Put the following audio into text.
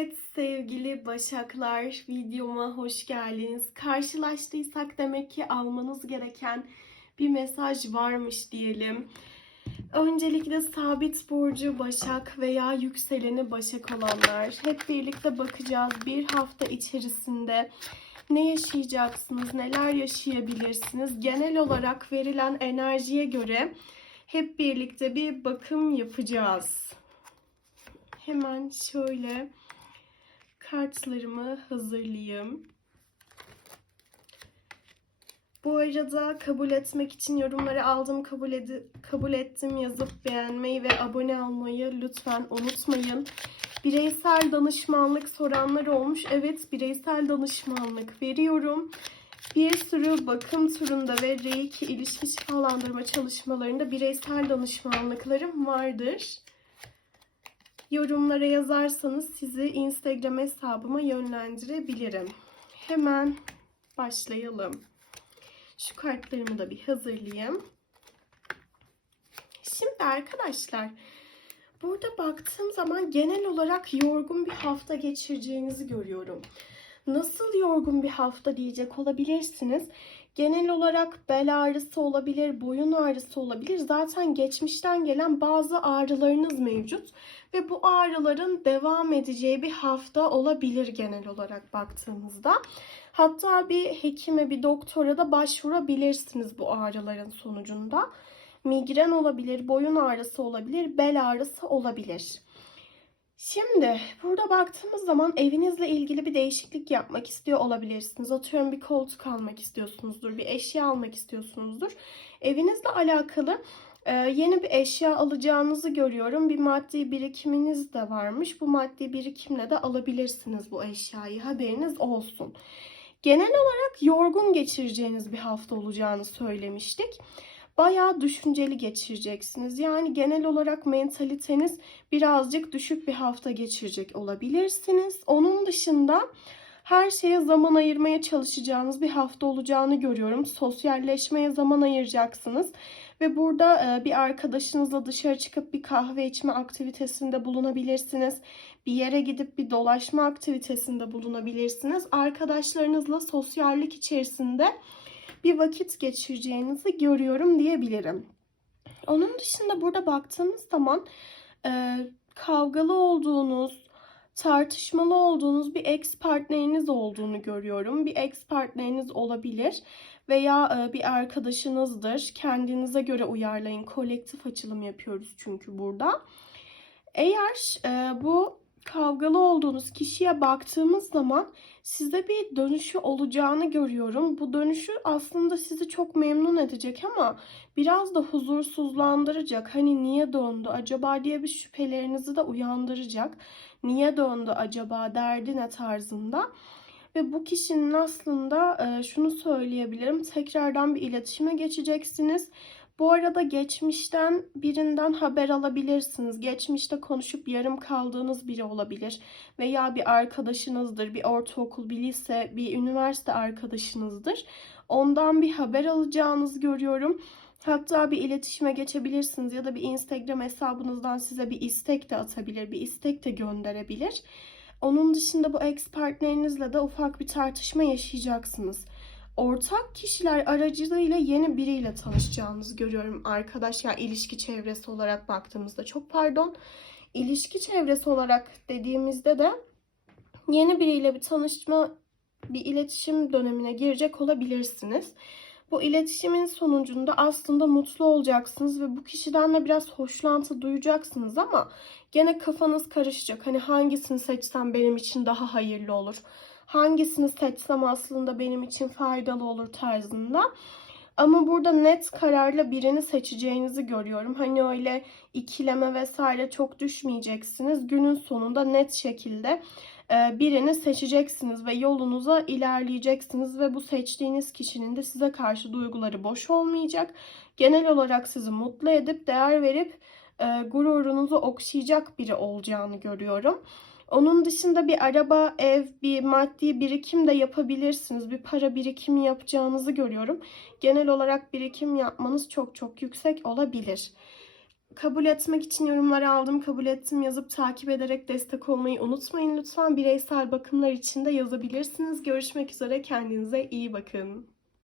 Evet sevgili Başaklar videoma hoş geldiniz. Karşılaştıysak demek ki almanız gereken bir mesaj varmış diyelim. Öncelikle sabit burcu Başak veya yükseleni Başak olanlar hep birlikte bakacağız. Bir hafta içerisinde ne yaşayacaksınız, neler yaşayabilirsiniz? Genel olarak verilen enerjiye göre hep birlikte bir bakım yapacağız. Hemen şöyle kartlarımı hazırlayayım. Bu arada kabul etmek için yorumları aldım, kabul, edi kabul ettim yazıp beğenmeyi ve abone olmayı lütfen unutmayın. Bireysel danışmanlık soranlar olmuş. Evet bireysel danışmanlık veriyorum. Bir sürü bakım turunda ve Reiki ilişki şifalandırma çalışmalarında bireysel danışmanlıklarım vardır. Yorumlara yazarsanız sizi Instagram hesabıma yönlendirebilirim. Hemen başlayalım. Şu kartlarımı da bir hazırlayayım. Şimdi arkadaşlar burada baktığım zaman genel olarak yorgun bir hafta geçireceğinizi görüyorum. Nasıl yorgun bir hafta diyecek olabilirsiniz. Genel olarak bel ağrısı olabilir, boyun ağrısı olabilir. Zaten geçmişten gelen bazı ağrılarınız mevcut ve bu ağrıların devam edeceği bir hafta olabilir genel olarak baktığımızda. Hatta bir hekime, bir doktora da başvurabilirsiniz bu ağrıların sonucunda. Migren olabilir, boyun ağrısı olabilir, bel ağrısı olabilir. Şimdi burada baktığımız zaman evinizle ilgili bir değişiklik yapmak istiyor olabilirsiniz. Atıyorum bir koltuk almak istiyorsunuzdur, bir eşya almak istiyorsunuzdur. Evinizle alakalı e, yeni bir eşya alacağınızı görüyorum. Bir maddi birikiminiz de varmış. Bu maddi birikimle de alabilirsiniz bu eşyayı. Haberiniz olsun. Genel olarak yorgun geçireceğiniz bir hafta olacağını söylemiştik bayağı düşünceli geçireceksiniz. Yani genel olarak mentaliteniz birazcık düşük bir hafta geçirecek olabilirsiniz. Onun dışında her şeye zaman ayırmaya çalışacağınız bir hafta olacağını görüyorum. Sosyalleşmeye zaman ayıracaksınız. Ve burada e, bir arkadaşınızla dışarı çıkıp bir kahve içme aktivitesinde bulunabilirsiniz. Bir yere gidip bir dolaşma aktivitesinde bulunabilirsiniz. Arkadaşlarınızla sosyallik içerisinde bir vakit geçireceğinizi görüyorum diyebilirim. Onun dışında burada baktığımız zaman e, kavgalı olduğunuz, tartışmalı olduğunuz bir ex partneriniz olduğunu görüyorum. Bir ex partneriniz olabilir veya e, bir arkadaşınızdır. Kendinize göre uyarlayın. Kolektif açılım yapıyoruz çünkü burada. Eğer e, bu kavgalı olduğunuz kişiye baktığımız zaman size bir dönüşü olacağını görüyorum. Bu dönüşü aslında sizi çok memnun edecek ama biraz da huzursuzlandıracak. Hani niye döndü acaba diye bir şüphelerinizi de uyandıracak. Niye döndü acaba derdi ne tarzında. Ve bu kişinin aslında şunu söyleyebilirim. Tekrardan bir iletişime geçeceksiniz bu arada geçmişten birinden haber alabilirsiniz. Geçmişte konuşup yarım kaldığınız biri olabilir. Veya bir arkadaşınızdır, bir ortaokul, bir lise, bir üniversite arkadaşınızdır. Ondan bir haber alacağınızı görüyorum. Hatta bir iletişime geçebilirsiniz ya da bir Instagram hesabınızdan size bir istek de atabilir, bir istek de gönderebilir. Onun dışında bu ex partnerinizle de ufak bir tartışma yaşayacaksınız ortak kişiler aracılığıyla yeni biriyle tanışacağınızı görüyorum arkadaş ya ilişki çevresi olarak baktığımızda çok pardon ilişki çevresi olarak dediğimizde de yeni biriyle bir tanışma bir iletişim dönemine girecek olabilirsiniz. Bu iletişimin sonucunda aslında mutlu olacaksınız ve bu kişiden de biraz hoşlantı duyacaksınız ama gene kafanız karışacak. Hani hangisini seçsem benim için daha hayırlı olur? Hangisini seçsem aslında benim için faydalı olur tarzında. Ama burada net kararla birini seçeceğinizi görüyorum. Hani öyle ikileme vesaire çok düşmeyeceksiniz. Günün sonunda net şekilde e, birini seçeceksiniz ve yolunuza ilerleyeceksiniz ve bu seçtiğiniz kişinin de size karşı duyguları boş olmayacak. Genel olarak sizi mutlu edip değer verip e, gururunuzu okşayacak biri olacağını görüyorum. Onun dışında bir araba, ev, bir maddi birikim de yapabilirsiniz. Bir para birikimi yapacağınızı görüyorum. Genel olarak birikim yapmanız çok çok yüksek olabilir. kabul etmek için yorumları aldım, kabul ettim yazıp takip ederek destek olmayı unutmayın lütfen. Bireysel bakımlar için de yazabilirsiniz. Görüşmek üzere. Kendinize iyi bakın.